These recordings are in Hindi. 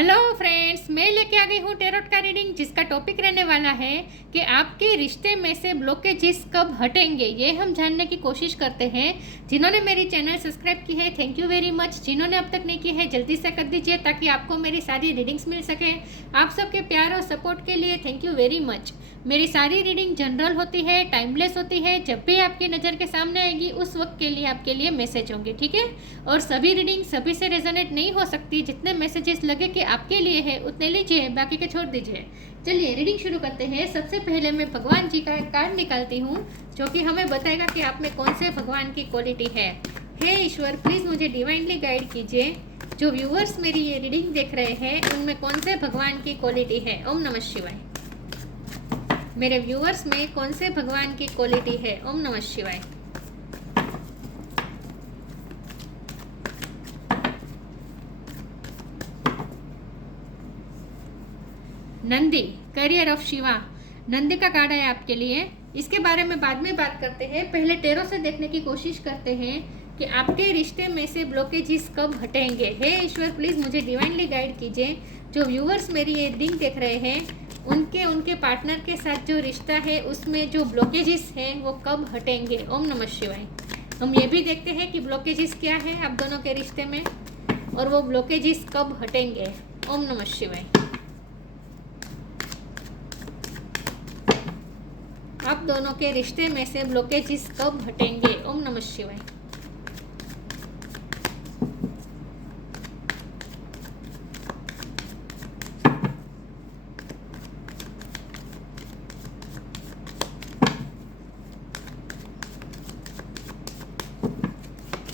हेलो फ्रेंड्स, मैं लेके आ गई हूँ टेरोट का रीडिंग, जिसका टॉपिक रहने वाला है कि आपके रिश्ते में से ब्लॉकेजेस कब हटेंगे। ये हम जानने की कोशिश करते हैं। जिन्होंने मेरी चैनल सब्सक्राइब की है, थैंक यू वेरी मच। जिन्होंने अब तक नहीं की है, जल्दी से कर दीजिए ताकि आपको मेरी सारी रीडिंग्स मिल सके। आप सबके प्यार और सपोर्ट के लिए थैंक यू वेरी मच। मेरी सारी रीडिंग जनरल होती है, टाइमलेस होती है। जब भी आपकी नज़र के सामने आएगी उस वक्त के लिए आपके लिए मैसेज होंगे, ठीक है। और सभी रीडिंग सभी से रेजोनेट नहीं हो सकती। जितने मैसेजेस लगे कि आपके लिए है उतने लीजिए, बाकी के छोड़ दीजिए। चलिए रीडिंग शुरू करते हैं। सबसे पहले मैं भगवान जी का एक कार्ड निकालती हूँ जो कि हमें बताएगा कि आप में कौन से भगवान की क्वालिटी है। हे ईश्वर, प्लीज़ मुझे डिवाइनली गाइड कीजिए। जो व्यूअर्स मेरी ये रीडिंग देख रहे हैं उनमें कौन से भगवान की क्वालिटी है। ओम नमः शिवाय। मेरे व्यूअर्स में कौन से भगवान की क्वालिटी है। ओम नमः शिवाय। Nandi, carrier of Shiva. नंदी का कार्ड है आपके लिए। इसके बारे में बाद में बात करते हैं। पहले टेरो से देखने की कोशिश करते हैं कि आपके रिश्ते में से ब्लॉकेजेस कब हटेंगे। हे ईश्वर, प्लीज़ मुझे डिवाइनली गाइड कीजिए। जो व्यूअर्स मेरी ये रीडिंग देख रहे हैं उनके पार्टनर के साथ जो रिश्ता है उसमें जो ब्लॉकेजेस हैं वो कब हटेंगे। ओम नमः शिवाय। हम ये भी देखते हैं कि ब्लॉकेजेस क्या है आप दोनों के रिश्ते में और वो ब्लॉकेजेस कब हटेंगे। ओम नमः शिवाय। आप दोनों के रिश्ते में से ब्लॉकेजेस कब हटेंगे। ओम नमः शिवाय।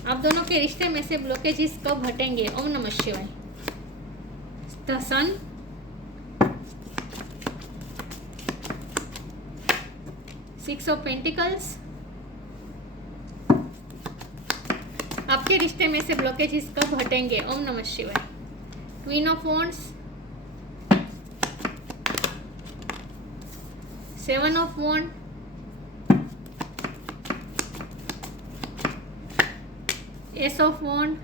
आप दोनों के रिश्ते में से ब्लॉकेजेस कब हटेंगे। ओम नमः शिवाय। The sun, six of pentacles. आपके रिश्ते में से ब्लॉकेजेस कब हटेंगे। ओम नमः शिवाय। Queen of wands, seven of wand, ace of wand,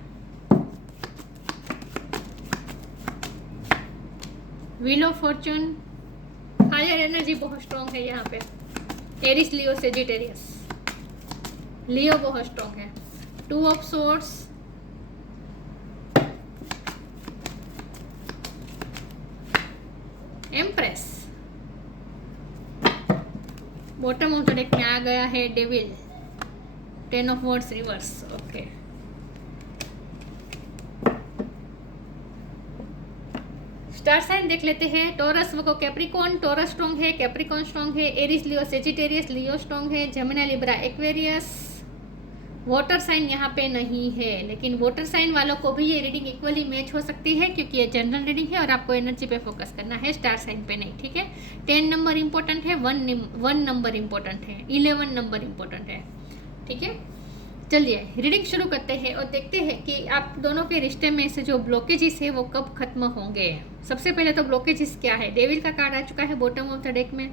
wheel of fortune. Fire energy बहुत स्ट्रॉन्ग है यहाँ पे। Eris, Leo, Sagittarius. लियो बहुत स्ट्रॉन्ग है। Two of swords, empress. Bottom of the deck में आ गया है devil, ten of wands reverse. Okay, star sign देख लेते हैं। टॉरस वो कैप्रिकॉन। टॉरस स्ट्रॉन्ग है, कैप्रिकॉन स्ट्रॉन्ग है, Aries, Leo, Sagittarius, Leo strong है, Gemini, Libra, Aquarius. Water sign यहाँ पे नहीं है, लेकिन वाटर साइन वालों को भी ये रीडिंग इक्वली मैच हो सकती है क्योंकि ये जनरल रीडिंग है और आपको एनर्जी पे फोकस करना है, स्टार साइन पे नहीं, ठीक है। 10 नंबर इंपॉर्टेंट है, वन नंबर इंपॉर्टेंट है, 11 नंबर इंपॉर्टेंट है, ठीक है। चलिए रीडिंग शुरू करते हैं और देखते हैं कि आप दोनों के रिश्ते में से जो ब्लॉकेजेस है वो कब खत्म होंगे। सबसे पहले तो ब्लॉकेजेस क्या है। डेविल का कार्ड आ चुका है बॉटम ऑफ द डेक में।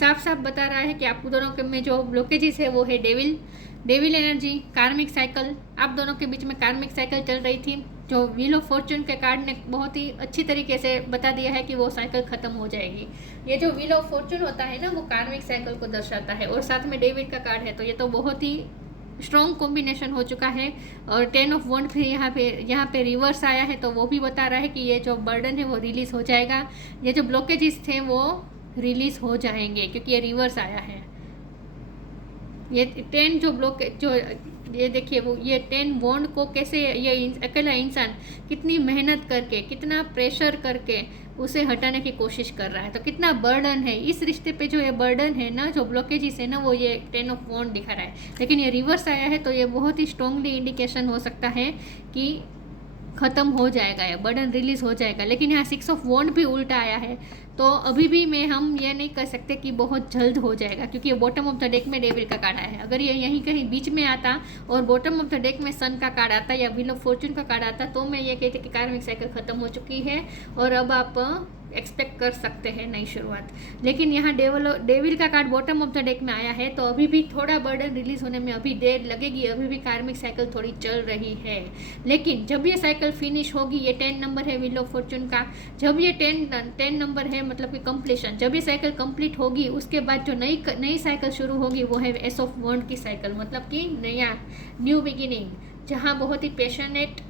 साफ साफ बता रहा है कि आप दोनों के में जो ब्लॉकेजेस है वो है डेविल एनर्जी, कार्मिक साइकिल। आप दोनों के बीच में कार्मिक साइकिल चल रही थी। जो व्हील ऑफ फॉर्चून के कार्ड ने बहुत ही अच्छी तरीके से बता दिया है कि वो साइकिल खत्म हो जाएगी। ये जो व्हील ऑफ फॉर्चून होता है ना वो कार्मिक साइकिल को दर्शाता है और साथ में डेविड का कार्ड है, तो ये तो बहुत ही स्ट्रॉन्ग कॉम्बिनेशन हो चुका है। और 10 ऑफ वॉन्ड फिर यहाँ पे रिवर्स आया है, तो वो भी बता रहा है कि ये जो बर्डन है वो रिलीज़ हो जाएगा। ये जो ब्लॉकेजेस थे वो रिलीज़ हो जाएंगे क्योंकि ये रिवर्स आया है। ये 10 जो ये देखिए वो ये 10 वॉन्ड को कैसे ये अकेला इंसान कितनी मेहनत करके, कितना प्रेशर करके उसे हटाने की कोशिश कर रहा है, तो कितना बर्डन है इस रिश्ते पे। जो ये बर्डन है ना, जो ब्लॉकेजेस है ना, वो ये 10 ऑफ वॉन्ड दिखा रहा है, लेकिन ये रिवर्स आया है, तो ये बहुत ही स्ट्रांगली इंडिकेशन हो सकता है कि ख़त्म हो जाएगा, या बर्डन रिलीज़ हो जाएगा। लेकिन यहाँ 6 ऑफ वॉन्ड भी उल्टा आया है, तो अभी भी हम ये नहीं कर सकते कि बहुत जल्द हो जाएगा क्योंकि बॉटम ऑफ द डेक में डेविल का कार्ड आया है। अगर ये यहीं कहीं बीच में आता और बॉटम ऑफ द डेक में सन का कार्ड आता या व्हील ऑफ फॉर्चून का कार्ड आता तो मैं ये कहती कि कार्मिक साइकिल ख़त्म हो चुकी है और अब आप एक्सपेक्ट कर सकते हैं नई शुरुआत। लेकिन यहाँ डेविल का card bottom of the deck में आया है, तो अभी भी थोड़ा बर्डन रिलीज होने में अभी देर लगेगी, अभी भी कार्मिक साइकिल थोड़ी चल रही है। लेकिन जब ये साइकिल फिनिश होगी, ये 10 नंबर है व्हील ऑफ फॉर्चून का, जब ये 10 नंबर है मतलब कि कंप्लीशन, जब ये साइकिल कंप्लीट होगी उसके बाद जो नई साइकिल शुरू होगी वो है एस ऑफ वॉन्ड की साइकिल, मतलब कि नया न्यू बिगिनिंग, जहाँ बहुत ही पैशनेट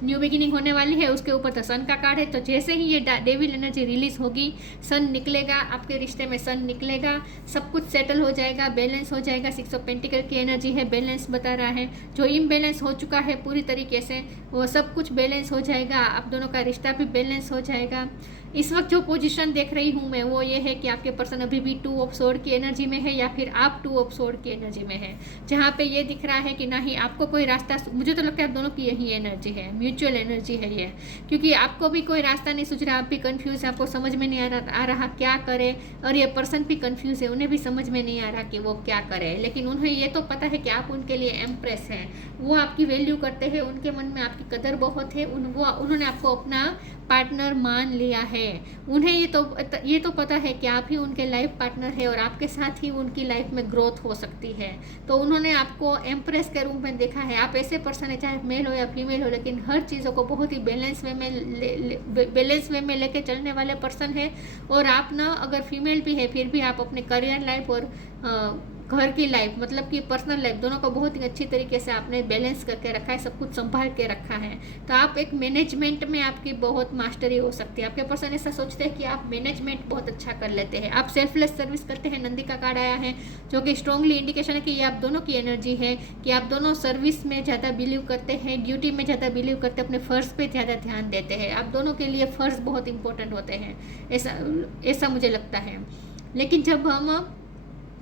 न्यू बिगिनिंग होने वाली है। उसके ऊपर तो सन का कार्ड है, तो जैसे ही ये डेविल एनर्जी रिलीज होगी, सन निकलेगा, आपके रिश्ते में सन निकलेगा, सब कुछ सेटल हो जाएगा, बैलेंस हो जाएगा। 6 ऑफ पेंटिकल की एनर्जी है, बैलेंस बता रहा है। जो इम्बैलेंस हो चुका है पूरी तरीके से वो सब कुछ बैलेंस हो जाएगा, आप दोनों का रिश्ता भी बैलेंस हो जाएगा। इस वक्त जो पोजीशन देख रही हूँ मैं वो ये है कि आपके पर्सन अभी भी 2 ऑफ सोर्ड की एनर्जी में है या फिर आप 2 ऑफ सोर्ड की एनर्जी में है, जहाँ पे ये दिख रहा है कि ना ही आपको कोई रास्ता, मुझे तो लगता है आप दोनों की यही एनर्जी है, म्यूचुअल एनर्जी है ये, क्योंकि आपको भी कोई रास्ता नहीं सूझ रहा, आप भी कंफ्यूज है, आपको समझ में नहीं आ रहा क्या करे, और ये पर्सन भी कंफ्यूज है, उन्हें भी समझ में नहीं आ रहा कि वो क्या करे। लेकिन उन्हें ये तो पता है कि आप उनके लिए एम्प्रेस हैं, वो आपकी वैल्यू करते हैं, उनके मन में आपकी कदर बहुत है, उन्होंने आपको अपना पार्टनर मान लिया है। उन्हें ये तो पता है कि आप ही उनके लाइफ पार्टनर है और आपके साथ ही उनकी लाइफ में ग्रोथ हो सकती है। तो उन्होंने आपको एम्प्रेस के रूप में देखा है। आप ऐसे पर्सन है, चाहे मेल हो या फीमेल हो, लेकिन हर चीज़ों को बहुत ही बैलेंस वे में लेके चलने वाले पर्सन है। और आप ना अगर फीमेल भी है फिर भी आप अपने करियर लाइफ और घर की लाइफ मतलब कि पर्सनल लाइफ दोनों को बहुत ही अच्छी तरीके से आपने बैलेंस करके रखा है, सब कुछ संभाल के रखा है। तो आप एक मैनेजमेंट में आपकी बहुत मास्टरी हो सकती है। आपके पर्सन ऐसा सोचते हैं कि आप मैनेजमेंट बहुत अच्छा कर लेते हैं, आप सेल्फलेस सर्विस करते हैं। नंदी का कार्ड आया है जो कि स्ट्रांगली इंडिकेशन है कि ये आप दोनों की एनर्जी है कि आप दोनों सर्विस में ज़्यादा बिलीव करते हैं, ड्यूटी में ज़्यादा बिलीव करते हैं, अपने फ़र्ज़ पे ज़्यादा ध्यान देते हैं। आप दोनों के लिए फ़र्ज़ बहुत इंपॉर्टेंट होते हैं, ऐसा मुझे लगता है। लेकिन जब हम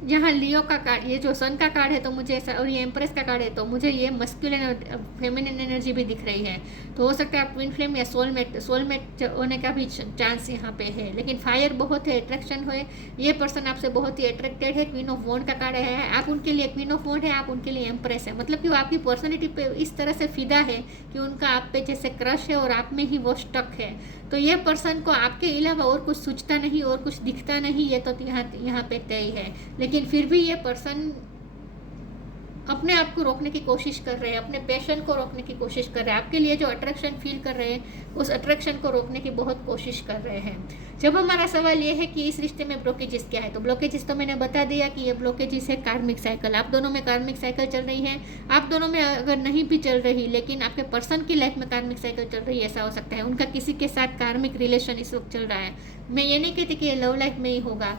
यहाँ लियो का कार्ड, ये जो सन का कार्ड है तो मुझे ऐसा, और ये एम्प्रेस का कार्ड है तो मुझे ये मस्कुलिन और फेमिनिन एनर्जी भी दिख रही है। तो हो सकता है आप ट्विन फ्लेम या सोलमेट होने का भी चांस यहाँ पे है। लेकिन फायर बहुत है, अट्रैक्शन है, ये पर्सन आपसे बहुत ही अट्रैक्टेड है। क्वीन ऑफ वॉन्ड का कार्ड है, आप उनके लिए क्वीन ऑफ वॉन्ड है, आप उनके लिए एम्प्रेस है। मतलब कि वो आपकी पर्सनैलिटी पे इस तरह से फिदा है कि उनका आप पे जैसे क्रश है और आप में ही वो स्टक है। तो ये पर्सन को आपके अलावा और कुछ सूझता नहीं और कुछ दिखता नहीं, ये तो यहाँ पे तय है। लेकिन फिर भी ये पर्सन अपने आप को रोकने की कोशिश कर रहे हैं, अपने पैशन को रोकने की कोशिश कर रहे हैं, आपके लिए जो अट्रैक्शन फील कर रहे हैं उस अट्रैक्शन को रोकने की बहुत कोशिश कर रहे हैं। जब हमारा सवाल ये है कि इस रिश्ते में ब्लॉकेजेस क्या है, तो ब्लॉकेजेस तो मैंने बता दिया कि ये ब्लॉकेजेस है कार्मिक साइकिल। आप दोनों में कार्मिक साइकिल चल रही है, आप दोनों में अगर नहीं भी चल रही लेकिन आपके पर्सन की लाइफ में कार्मिक साइकिल चल रही है, ऐसा हो सकता है उनका किसी के साथ कार्मिक रिलेशन इस वक्त चल रहा है। मैं ये नहीं कहती कि ये लव लाइफ में ही होगा,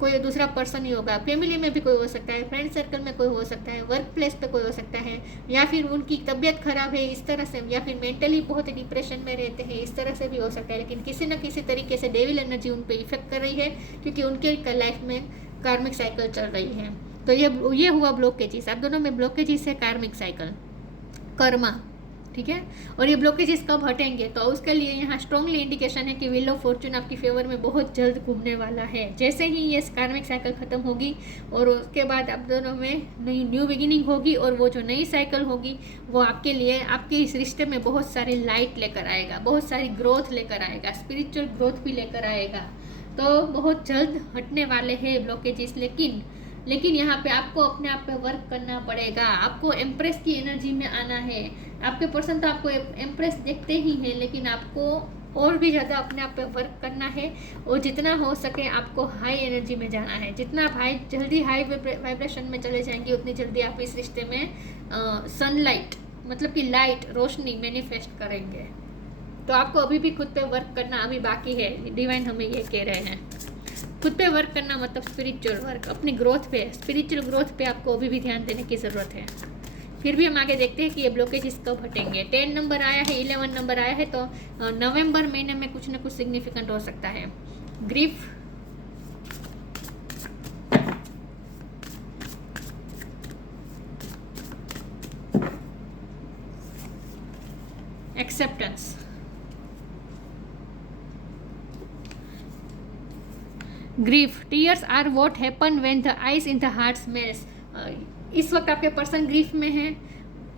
कोई दूसरा पर्सन ही होगा, फैमिली में भी कोई हो सकता है, फ्रेंड सर्कल में कोई हो सकता है, वर्क प्लेस पे कोई हो सकता है, या फिर उनकी तबीयत खराब है इस तरह से, या फिर मेंटली बहुत ही डिप्रेशन में रहते हैं इस तरह से भी हो सकता है। लेकिन किसी न किसी तरीके से डेविल एनर्जी उन पर इफेक्ट कर रही है क्योंकि उनके लाइफ में कार्मिक साइकिल चल रही है। तो ये हुआ ब्लॉकेजेस, आप दोनों में ब्लॉकेजेस है कार्मिक साइकिल, कर्मा, ठीक है। और ये ब्लॉकेजेस कब हटेंगे, तो उसके लिए यहाँ स्ट्रांगली इंडिकेशन है कि व्हील ऑफ फॉर्चून आपकी फेवर में बहुत जल्द घूमने वाला है। जैसे ही ये कार्मिक साइकिल खत्म होगी और उसके बाद आप दोनों में न्यू बिगिनिंग होगी और वो जो नई साइकिल होगी वो आपके लिए, आपके इस रिश्ते में बहुत सारी लाइट लेकर आएगा, बहुत सारी ग्रोथ लेकर आएगा, स्पिरिचुअल ग्रोथ भी लेकर आएगा। तो बहुत जल्द हटने वाले हैं ब्लॉकेजेस। लेकिन यहाँ पे आपको अपने आप पे वर्क करना पड़ेगा, आपको एम्प्रेस की एनर्जी में आना है। आपके पर्सन तो आपको एम्प्रेस देखते ही हैं, लेकिन आपको और भी ज़्यादा अपने आप पे वर्क करना है और जितना हो सके आपको हाई एनर्जी में जाना है। जितना आप जल्दी हाई वाइब्रेशन में चले जाएंगे उतनी जल्दी आप इस रिश्ते में सनलाइट मतलब कि लाइट, रोशनी मैनिफेस्ट करेंगे। तो आपको अभी भी खुद पे वर्क करना अभी बाकी है, डिवाइन हमें ये कह रहे हैं। खुद पे वर्क करना मतलब स्पिरिचुअल वर्क, अपनी ग्रोथ पे, स्पिरिचुअल ग्रोथ पे आपको अभी भी ध्यान देने की ज़रूरत है। फिर भी हम आगे देखते हैं कि ये ब्लॉकेजेस कब हटेंगे। 10 नंबर आया है, 11 नंबर आया है, तो नवंबर महीने में कुछ ना कुछ सिग्निफिकेंट हो सकता है। Grief, acceptance, grief, tears are what happen when the eyes in the heart melts. इस वक्त आपके पर्सन ग्रीफ में है,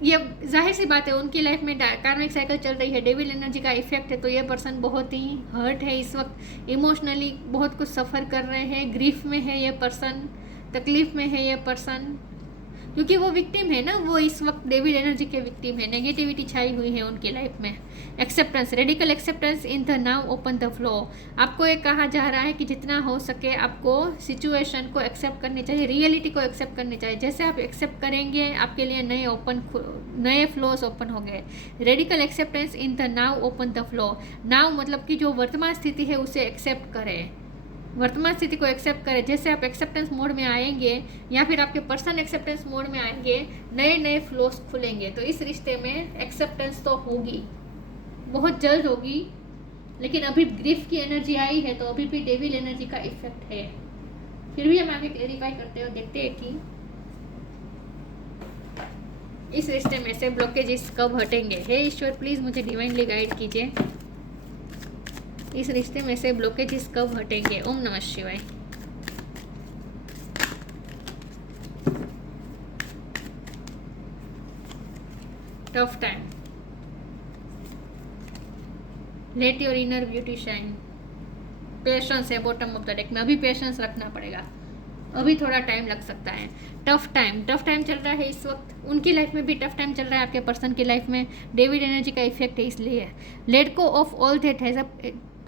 ये जाहिर सी बात है, उनकी लाइफ में कार्मिक साइकिल चल रही है, डेविल एनर्जी का इफेक्ट है, तो ये पर्सन बहुत ही हर्ट है इस वक्त, इमोशनली बहुत कुछ सफ़र कर रहे हैं, ग्रीफ में है ये पर्सन, तकलीफ में है ये पर्सन, क्योंकि वो विक्टिम है ना, वो इस वक्त डेविल एनर्जी के विक्टिम है, नेगेटिविटी छाई हुई है उनकी लाइफ में। Acceptance, radical acceptance in the now open the flow. आपको ये कहा जा रहा है कि जितना हो सके आपको सिचुएशन को एक्सेप्ट करनी चाहिए, रियलिटी को एक्सेप्ट करनी चाहिए। जैसे आप एक्सेप्ट करेंगे आपके लिए नए फ्लोस ओपन हो गए। Radical acceptance in the now open the flow. Now मतलब कि जो वर्तमान स्थिति है उसे एक्सेप्ट करें, वर्तमान स्थिति को एक्सेप्ट करें। जैसे आप एक्सेप्टेंस मोड में आएंगे या फिर आपके पर्सन एक्सेप्टेंस मोड में आएंगे, नए नए फ्लोस खुलेंगे। तो इस रिश्ते में एक्सेप्टेंस तो होगी, बहुत जल्द होगी, लेकिन अभी ग्रीफ की एनर्जी आई है तो अभी भी डेविल एनर्जी का इफेक्ट है। फिर भी हम आगे क्लेरिफाई करते हैं और देखते हैं कि इस रिश्ते में से ब्लॉकेजेस कब हटेंगे। हे ईश्वर, प्लीज़ मुझे डिवाइनली गाइड कीजिए, इस रिश्ते में से ब्लॉकेजेस कब हटेंगे। ओम नमः शिवाय। Tough time, let your inner beauty shine. Patience है बॉटम ऑफ द डेक में, अभी पेशेंस रखना पड़ेगा, अभी थोड़ा टाइम लग सकता है। टफ टाइम चल रहा है इस वक्त, उनकी लाइफ में भी टफ टाइम चल रहा है, आपके पर्सन की लाइफ में डेविड एनर्जी का इफेक्ट है, इसलिए let go of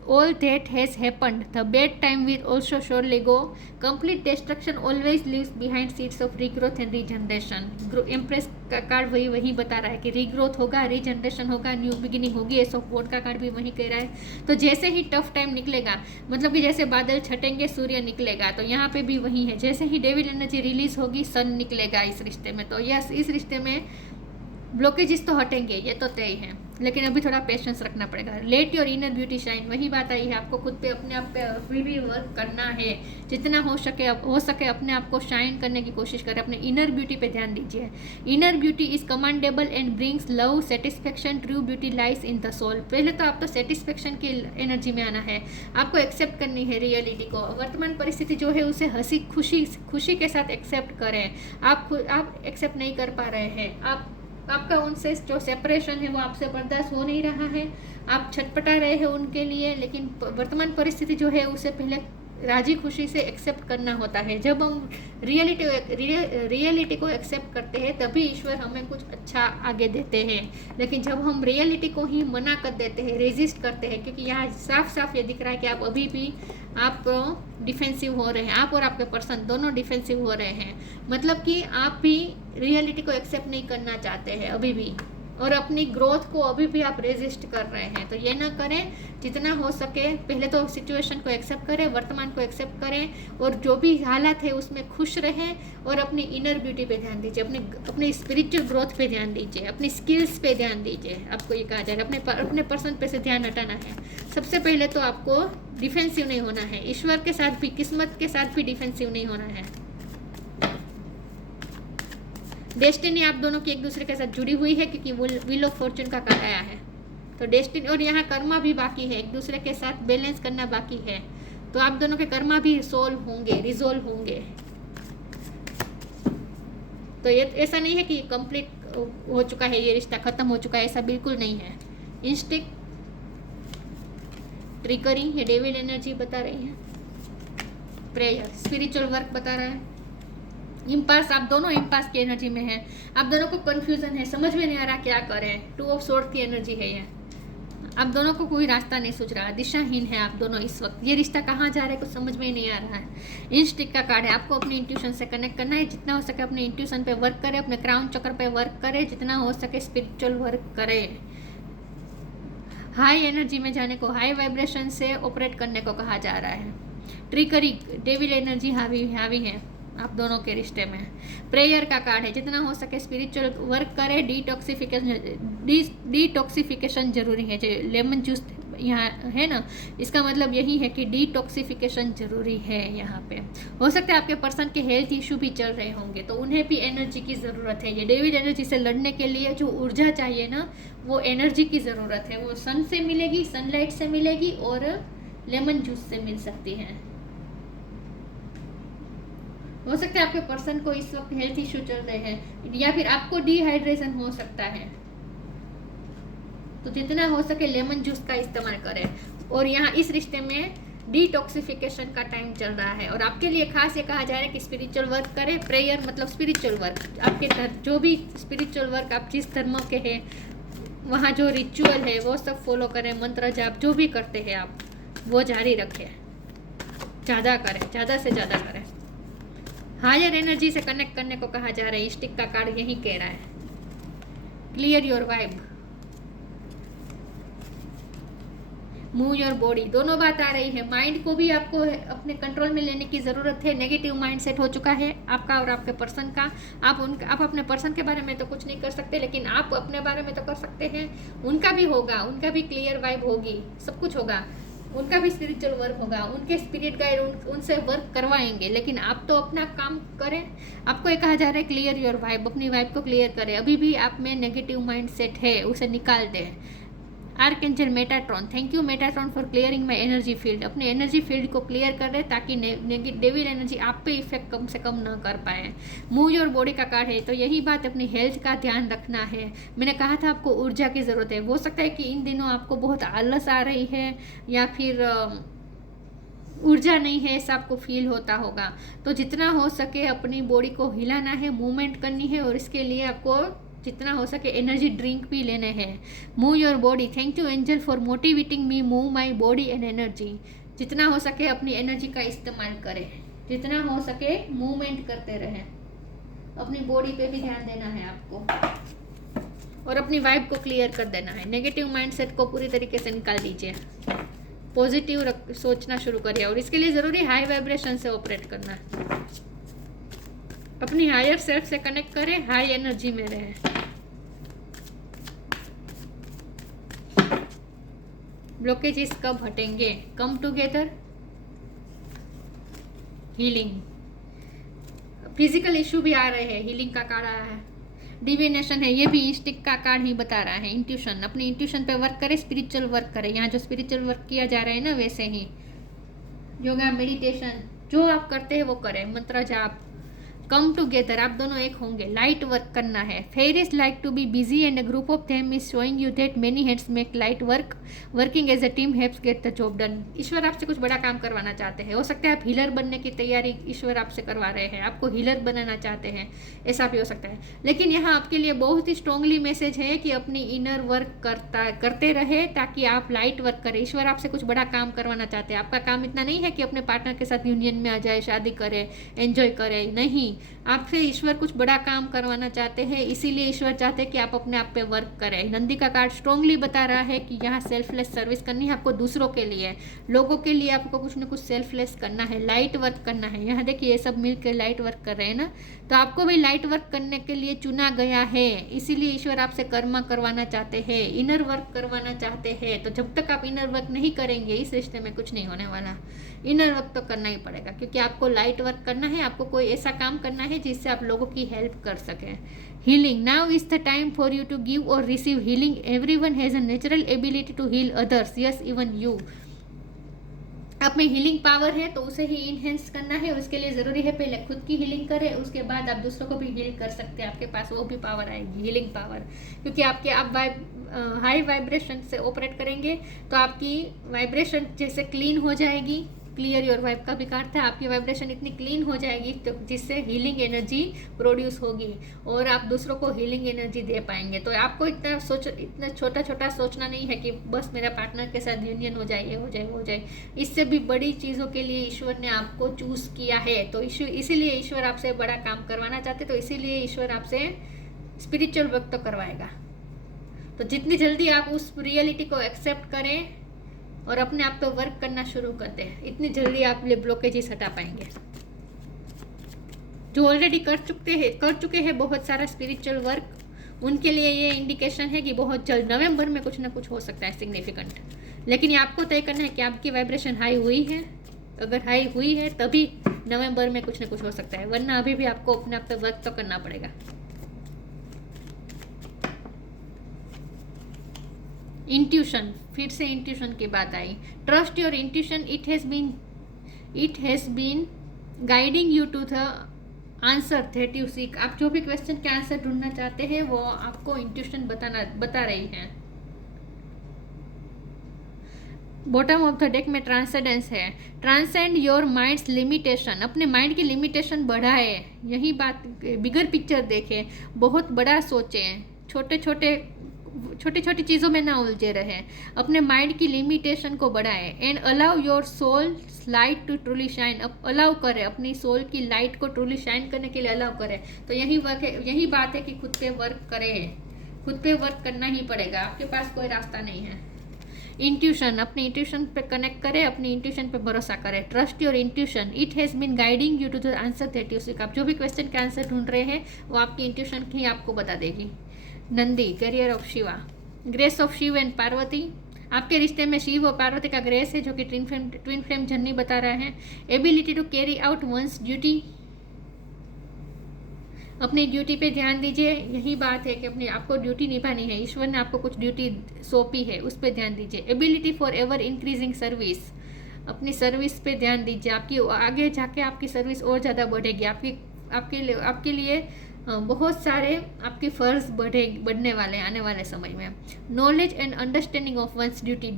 all that has happened. The bad time will also surely go. Complete destruction always leaves behind seeds of regrowth and regeneration. Empress का कार्ड वही बता रहा है कि रीग्रोथ होगा, रीजनरेशन होगा, न्यू बिगिनिंग होगी। एस ऑफ वॉर्ड का कार्ड भी वही कह रहा है। तो जैसे ही टफ टाइम निकलेगा, मतलब कि जैसे बादल छटेंगे सूर्य निकलेगा, तो यहाँ पे भी वही है। जैसे ही डेविल एनर्जी रिलीज होगी सन निकलेगा इस रिश्ते में। तो यस, इस रिश्ते में ब्लॉकेजेस तो हटेंगे, ये तो तय है, लेकिन अभी थोड़ा पेशेंस रखना पड़ेगा। Let your inner beauty shine, वही बात आई है, आपको खुद पे अपने आप पे अभी भी वर्क करना है। जितना हो सके अपने आप को शाइन करने की कोशिश करें, अपने इनर ब्यूटी पे ध्यान दीजिए। Inner beauty is commendable and brings love, satisfaction, true beauty lies in the soul. पहले तो आपको सेटिस्फेक्शन की एनर्जी में आना है, आपको एक्सेप्ट करनी है रियलिटी को। वर्तमान परिस्थिति जो है उसे हंसी खुशी के साथ एक्सेप्ट करें। आप एक्सेप्ट नहीं कर पा रहे हैं, आपका उनसे जो सेपरेशन है वो आपसे बर्दाश्त हो नहीं रहा है, आप छटपटा रहे हैं उनके लिए, लेकिन वर्तमान परिस्थिति जो है उसे पहले राजी खुशी से एक्सेप्ट करना होता है। जब हम रियलिटी को एक्सेप्ट करते हैं तभी ईश्वर हमें कुछ अच्छा आगे देते हैं। लेकिन जब हम रियलिटी को ही मना कर देते हैं, रेजिस्ट करते हैं, क्योंकि यहाँ साफ ये दिख रहा है कि आप अभी भी आप डिफेंसिव हो रहे हैं, आप और आपके पर्सन दोनों डिफेंसिव हो रहे हैं। मतलब कि आप भी रियलिटी को एक्सेप्ट नहीं करना चाहते हैं अभी भी, और अपनी ग्रोथ को अभी भी आप रेजिस्ट कर रहे हैं। तो ये ना करें, जितना हो सके पहले तो सिचुएशन को एक्सेप्ट करें, वर्तमान को एक्सेप्ट करें, और जो भी हालात है उसमें खुश रहें, और अपनी इनर ब्यूटी पे ध्यान दीजिए, अपनी स्पिरिचुअल ग्रोथ पे ध्यान दीजिए, अपनी स्किल्स पे ध्यान दीजिए। आपको ये कहा जाए अपने पर्सन पे से ध्यान हटाना है। सबसे पहले तो आपको डिफेंसिव नहीं होना है, ईश्वर के साथ भी, किस्मत के साथ भी डिफेंसिव नहीं होना है। डेस्टिनी आप दोनों की एक दूसरे के साथ जुड़ी हुई है, क्योंकि वो व्हील ऑफ फॉर्चून का कार्ड आया है। तो डेस्टिनी और यहाँ कर्मा भी बाकी है, एक दूसरे के साथ बैलेंस करना बाकी है। तो आप दोनों के कर्मा भी सोल्व होंगे, रिजोल्व होंगे। तो ये ऐसा नहीं है कि कंप्लीट हो चुका है, ये रिश्ता खत्म हो चुका है, ऐसा बिल्कुल नहीं है। इंस्टिंक्ट, ट्रिकरी, ये डेविल एनर्जी बता रही है। प्रेयर, स्पिरिचुअल वर्क बता रहा है। इम्पास, आप दोनों इम्पास की एनर्जी में हैं, आप दोनों को कंफ्यूजन है, समझ में नहीं आ रहा क्या करें। 2 ऑफ सोर्ड की एनर्जी है ये, आप दोनों को कोई रास्ता नहीं सूझ रहा, दिशाहीन है आप दोनों इस वक्त। ये रिश्ता कहाँ जा रहा है कुछ समझ में ही नहीं आ रहा है। इंस्टिंक्ट का कार्ड है, आपको अपनी इंट्यूशन से कनेक्ट करना है। जितना हो सके अपने इंट्यूशन पे वर्क करें, अपने क्राउन चक्र पे वर्क करें, जितना हो सके स्पिरिचुअल वर्क करें। हाई एनर्जी में जाने को, हाई वाइब्रेशन से ऑपरेट करने को कहा जा रहा है। ट्रिकरी, डेविल एनर्जी हावी है आप दोनों के रिश्ते में। प्रेयर का कार्ड है, जितना हो सके स्पिरिचुअल वर्क करें। डिटॉक्सिफिकेशन जरूरी है। जो लेमन जूस यहाँ है ना, इसका मतलब यही है कि डिटॉक्सिफिकेशन जरूरी है यहाँ पे। हो सकता है आपके पर्सन के हेल्थ इशू भी चल रहे होंगे, तो उन्हें भी एनर्जी की ज़रूरत है। ये डेविड एनर्जी से लड़ने के लिए जो ऊर्जा चाहिए ना, वो एनर्जी की ज़रूरत है। वो सन से मिलेगी, सनलाइट से मिलेगी, और लेमन जूस से मिल सकती है। हो सकता है आपके पर्सन को इस वक्त हेल्थ इश्यू चल रहे हैं, या फिर आपको डिहाइड्रेशन हो सकता है, तो जितना हो सके लेमन जूस का इस्तेमाल करें। और यहाँ इस रिश्ते में डिटॉक्सिफिकेशन का टाइम चल रहा है, और आपके लिए खास ये कहा जा रहा है कि स्पिरिचुअल वर्क करें। प्रेयर मतलब स्पिरिचुअल वर्क, आपके जो भी स्पिरिचुअल वर्क आप जिस धर्म के हैं वहाँ जो रिचुअल है वो सब फॉलो करें। मंत्र जाप जो भी करते हैं आप वो जारी रखें, ज़्यादा करें, ज़्यादा से ज़्यादा करें। हायर एनर्जी से कनेक्ट करने को कहा जा रहा है, स्टिक का कार्ड यही कह रहा है। Clear your vibe, move your body, दोनों बात आ रही है। माइंड को भी आपको अपने कंट्रोल में लेने की ज़रूरत है। नेगेटिव माइंड सेट हो चुका है आपका और आपके पर्सन का। आप अपने पर्सन के बारे में तो कुछ नहीं कर सकते, लेकिन आप अपने बारे में तो कर सकते हैं। उनका भी होगा, उनका भी क्लियर वाइब होगी, सब कुछ होगा, उनका भी स्पिरिचुअल वर्क होगा, उनके स्पिरिट गाइड उनसे वर्क करवाएंगे, लेकिन आप तो अपना काम करें। आपको ये कहा जा रहा है क्लियर योर वाइब, अपनी वाइब को क्लियर करें। अभी भी आप में नेगेटिव माइंड सेट है, उसे निकाल दें। Archangel Metatron, thank you Metatron for clearing my energy field. अपने एनर्जी फील्ड को क्लियर कर रहे ताकि डेविल एनर्जी आप पे इफेक्ट कम से कम ना कर पाए। मूव योर बॉडी का कार्ड है, तो यही बात अपनी हेल्थ का ध्यान रखना है। मैंने कहा था आपको ऊर्जा की ज़रूरत है। हो सकता है कि इन दिनों आपको बहुत आलस आ रही है, या फिर ऊर्जा नहीं है, ऐसा आपको फील होता होगा। तो जितना हो सके अपनी बॉडी को हिलाना है, मूवमेंट करनी है, और इसके लिए आपको जितना हो सके एनर्जी ड्रिंक भी लेने हैं। Move your body, thank you angel for motivating me move my body and energy. जितना हो सके अपनी एनर्जी का इस्तेमाल करें, जितना हो सके मूवमेंट करते रहें। अपनी बॉडी पे भी ध्यान देना है आपको, और अपनी वाइब को क्लियर कर देना है। नेगेटिव माइंडसेट को पूरी तरीके से निकाल दीजिए, पॉजिटिव सोचना शुरू करिए, और इसके लिए ज़रूरी हाई वाइब्रेशन से ऑपरेट करना। अपनी हायर सेल्फ से कनेक्ट करें, हाई एनर्जी में रहें। ब्लॉकेजेस कब हटेंगे? Come together, healing. Physical issue भी आ रहे हैं, हीलिंग का कार्ड आया है। डिविनेशन है, ये भी स्टिक का कार्ड ही बता रहा है। इंट्यूशन, अपनी इंट्यूशन पे वर्क करें, स्पिरिचुअल वर्क करें। यहाँ जो स्पिरिचुअल वर्क किया जा रहा है ना, वैसे ही योगा, मेडिटेशन जो आप करते हैं वो करें। मंत्र जाप, कम टुगेदर, आप दोनों एक होंगे। लाइट वर्क करना है। Fairies like to be busy and a group of them is showing you that many hands make light work, working as a team helps get the job done. ईश्वर आपसे कुछ बड़ा काम करवाना चाहते हैं। हो सकता है आप हीलर बनने की तैयारी ईश्वर आपसे करवा रहे हैं, आपको हीलर बनाना चाहते हैं, ऐसा भी हो सकता है। लेकिन यहाँ आपके लिए बहुत ही स्ट्रांगली मैसेज है कि अपनी इनर वर्क करते रहे ताकि आप लाइट वर्क करें। ईश्वर आपसे कुछ बड़ा काम करवाना चाहते हैं। आपका काम इतना नहीं है कि अपने पार्टनर के साथ यूनियन में आ जाए, शादी करे, एंजॉय करे, नहीं। आपसे ईश्वर कुछ बड़ा काम करवाना चाहते हैं, इसीलिए ईश्वर चाहते हैं कि आप अपने आप पे वर्क करें। नंदी का कार्ड स्ट्रांगली बता रहा है कि यहाँ सेल्फलेस सर्विस करनी है आपको, दूसरों के लिए, लोगों के लिए आपको कुछ ना कुछ सेल्फलेस करना है, लाइट वर्क करना है। यहाँ देखिए ये सब मिलकर लाइट वर्क कर रहे हैं ना, तो आपको भी लाइट वर्क करने के लिए चुना गया है। इसीलिए ईश्वर आपसे कर्मा करवाना चाहते हैं, इनर वर्क करवाना चाहते हैं। तो जब तक आप इनर वर्क नहीं करेंगे इस रिश्ते में कुछ नहीं होने वाला। इनर वर्क तो करना ही पड़ेगा, क्योंकि आपको लाइट वर्क करना है, आपको कोई ऐसा काम करना है जिससे आप लोगों की हेल्प कर सकें। Healing, now is the time for you to give or receive healing. Everyone has a natural ability to heal others, yes even you. आप में हीलिंग पावर है तो उसे ही इनहेंस करना है। उसके लिए ज़रूरी है पहले खुद की हीलिंग करें, उसके बाद आप दूसरों को भी हील कर सकते हैं। आपके पास वो भी पावर आएगी, हीलिंग पावर, क्योंकि आप हाई वाइब्रेशन से ऑपरेट करेंगे तो आपकी वाइब्रेशन जैसे क्लीन हो जाएगी। क्लियर योर वाइब का भी कार्ड था, आपकी वाइब्रेशन इतनी क्लीन हो जाएगी तो जिससे हीलिंग एनर्जी प्रोड्यूस होगी और आप दूसरों को हीलिंग एनर्जी दे पाएंगे। तो आपको इतना छोटा छोटा सोचना नहीं है कि बस मेरा पार्टनर के साथ यूनियन हो जाए, ये हो जाए, वो हो जाए। इससे भी बड़ी चीज़ों के लिए ईश्वर ने आपको चूज़ किया है। तो इसीलिए ईश्वर आपसे बड़ा काम करवाना चाहते, तो इसीलिए ईश्वर आपसे स्पिरिचुअल वर्क तो करवाएगा। तो जितनी जल्दी आप उस रियलिटी को एक्सेप्ट करें और अपने आप पे वर्क करना शुरू करते हैं, इतनी जल्दी आप ये ब्लॉकेजेस हटा पाएंगे। जो ऑलरेडी कर चुके हैं बहुत सारा स्पिरिचुअल वर्क, उनके लिए ये इंडिकेशन है कि बहुत जल्द नवंबर में कुछ ना कुछ हो सकता है सिग्निफिकेंट। लेकिन ये आपको तय करना है कि आपकी वाइब्रेशन हाई हुई है। अगर हाई हुई है तभी नवंबर में कुछ ना कुछ हो सकता है, वरना अभी भी आपको अपने आप पे वर्क तो करना पड़ेगा। इंट्यूशन, फिर से इंट्यूशन की बात आई। Trust your intuition, it has been guiding you to the answer that you seek. आप जो भी क्वेश्चन के आंसर ढूंढना चाहते हैं वो आपको इंट्यूशन बता रही है। बॉटम ऑफ द डेक में ट्रांसेंडेंस है। ट्रांसेंड योर माइंड्स लिमिटेशन, अपने माइंड की लिमिटेशन बढ़ाए, यही बात, बिगर पिक्चर देखें, बहुत बड़ा सोचें, छोटे छोटी चीज़ों में ना उलझे रहे, अपने माइंड की लिमिटेशन को बढ़ाए। And allow your soul light to truly shine, allow करे, अपनी सोल की लाइट को ट्रूली शाइन करने के लिए अलाउ करे। तो यही बात है कि खुद पे वर्क करें, खुद पे वर्क करना ही पड़ेगा, आपके पास कोई रास्ता नहीं है। इंट्यूशन, अपनी इंट्यूशन पे कनेक्ट करें, अपनी इंट्यूशन पे भरोसा करें। Trust your intuition, it has been guiding you to the answer that you seek. आप जो भी क्वेश्चन के आंसर ढूंढ रहे हैं वो आपकी इंट्यूशन ही आपको बता देगी। Nandi, carrier of Shiva, grace of Shiv and Parvati, आपके रिश्ते में शिव और पार्वती का ग्रेस है जो कि ट्विन फ्लेम जर्नी बता रहा है। Ability to carry out one's duty, अपनी ड्यूटी पे ध्यान दीजिए, यही बात है कि अपनी आपको ड्यूटी निभानी है, ईश्वर ने आपको कुछ ड्यूटी सौंपी है, उस पर ध्यान दीजिए। Ability for ever increasing service, अपनी सर्विस पे ध्यान दीजिए, आपकी आगे जाके आपकी सर्विस और ज़्यादा बढ़ेगी, आपके लिए बहुत सारे आपके फ़र्ज बढ़ने वाले हैं आने वाले समय में। Knowledge and understanding of once duty,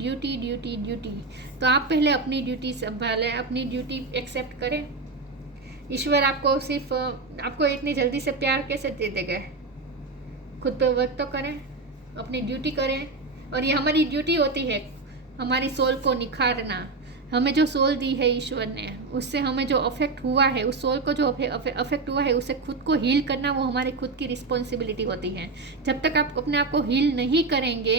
तो आप पहले अपनी ड्यूटी संभालें, अपनी ड्यूटी एक्सेप्ट करें। ईश्वर आपको इतनी जल्दी से प्यार कैसे दे देगा? खुद पे वर्क तो करें, अपनी ड्यूटी करें, और ये हमारी ड्यूटी होती है, हमारी सोल को निखारना। हमें जो सोल दी है ईश्वर ने, उससे हमें जो अफेक्ट हुआ है, उस सोल को जो अफेक्ट हुआ है उसे खुद को हील करना, वो हमारी खुद की रिस्पॉन्सिबिलिटी होती है। जब तक आप अपने आप को हील नहीं करेंगे,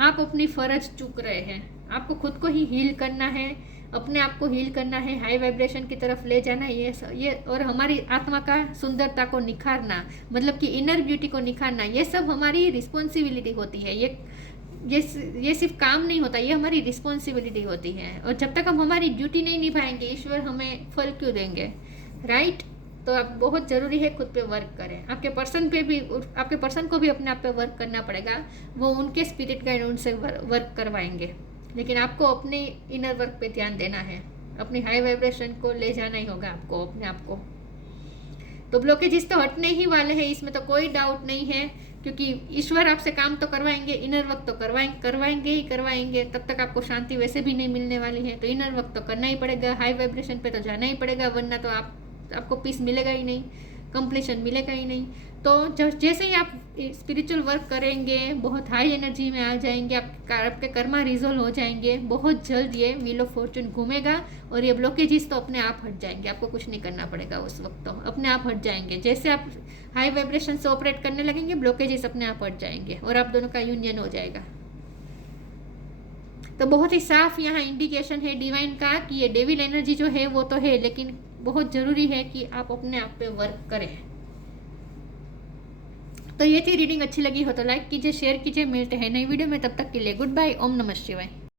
आप अपनी फर्ज चूक रहे हैं। आपको खुद को ही हील करना है, अपने आप को हील करना है, हाई वाइब्रेशन की तरफ ले जाना है, ये और हमारी आत्मा का सुंदरता को निखारना, मतलब कि इनर ब्यूटी को निखारना, ये सब हमारी रिस्पॉन्सिबिलिटी होती है। ये सिर्फ काम नहीं होता, ये हमारी रिस्पॉन्सिबिलिटी होती है। और जब तक हम हमारी ड्यूटी नहीं निभाएंगे, ईश्वर हमें फल क्यों देंगे, राइट? तो अब बहुत ज़रूरी है खुद पे वर्क करें। आपके पर्सन को भी अपने आप पे वर्क करना पड़ेगा, वो उनके स्पिरिट गाइड उनसे वर्क करवाएंगे, लेकिन आपको अपने इनर वर्क पे ध्यान देना है, अपनी हाई वाइब्रेशन को ले जाना ही होगा आपको, अपने आप को। तो ब्लॉकेजेस तो हटने ही वाले हैं, इसमें तो कोई डाउट नहीं है, क्योंकि ईश्वर आपसे काम तो करवाएंगे, इनर वर्क तो करवाएंगे। तब तक आपको शांति वैसे भी नहीं मिलने वाली है, तो इनर वर्क तो करना ही पड़ेगा, हाई वाइब्रेशन पे तो जाना ही पड़ेगा, वरना तो आपको पीस मिलेगा ही नहीं, कंप्लीशन मिलेगा ही नहीं। तो जैसे ही आप स्पिरिचुअल वर्क करेंगे, बहुत हाई एनर्जी में आ जाएंगे, आपके कर्मा रिजोल्व हो जाएंगे, बहुत जल्द ये व्हील ऑफ फॉर्चून घूमेगा और ये ब्लॉकेजेस तो अपने आप हट जाएंगे, आपको कुछ नहीं करना पड़ेगा उस वक्त, तो अपने आप हट जाएंगे। जैसे आप हाई वाइब्रेशन से ऑपरेट करने लगेंगे, ब्लॉकेजेस अपने आप हट जाएंगे और आप दोनों का यूनियन हो जाएगा। तो बहुत ही साफ यहाँ इंडिकेशन है डिवाइन का कि ये डेविल एनर्जी जो है वो तो है, लेकिन बहुत ज़रूरी है कि आप अपने आप पे वर्क करें। तो ये थी रीडिंग, अच्छी लगी हो तो लाइक कीजिए, शेयर कीजिए, मिलते हैं नई वीडियो में, तब तक के लिए गुड बाय, ओम नमः शिवाय।